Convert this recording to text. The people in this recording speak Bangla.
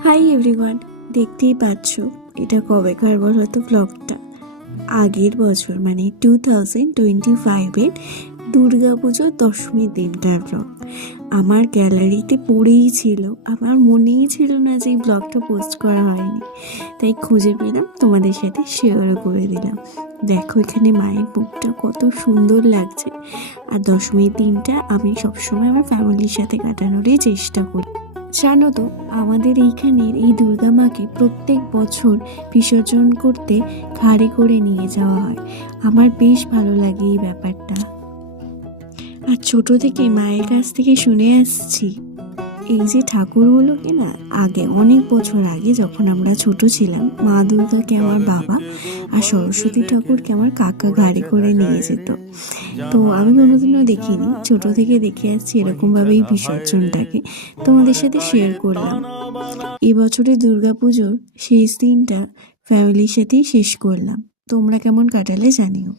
হাই এভরিওয়ান, দেখতেই পাচ্ছ এটা কবেকার বলো তো ব্লগটা। আগের বছর মানে 2025-এর দুর্গা পুজোর দশমীর দিনকার ব্লগ। আমার গ্যালারিতে পড়েই ছিল, আমার মনেই ছিল না যে এই ব্লগটা পোস্ট করা হয়নি, তাই খুঁজে পেলাম, তোমাদের সাথে শেয়ারও করে দিলাম। দেখো এখানে মায়ের মুখটা কত সুন্দর লাগছে। আর দশমীর দিনটা আমি সবসময় আমার ফ্যামিলির সাথে কাটানোরই চেষ্টা করি। জানো তো, আমাদের এইখানের এই দুর্গা মাকে প্রত্যেক বছর বিসর্জন করতে ঘাড়ে করে নিয়ে যাওয়া হয়। আমার বেশ ভালো লাগে এই ব্যাপারটা। আর ছোট থেকে মায়ের কাছ থেকে শুনে আসছি, এই যে ঠাকুরগুলোকে না, আগে অনেক বছর আগে যখন আমরা ছোট ছিলাম, মা দুর্গাকে আমার বাবা আর সরস্বতী ঠাকুরকে আমার কাকা ঘাড়ে করে নিয়ে যেত। তো আমি কোনোদিনও দেখিনি, ছোট থেকে দেখে আসছি এরকমভাবেই বিসর্জনটাকে। তোমাদের সাথে শেয়ার করলাম। এবছরে দুর্গাপুজোর শেষ দিনটা ফ্যামিলির সাথেই শেষ করলাম। তোমরা কেমন কাটালে জানিও।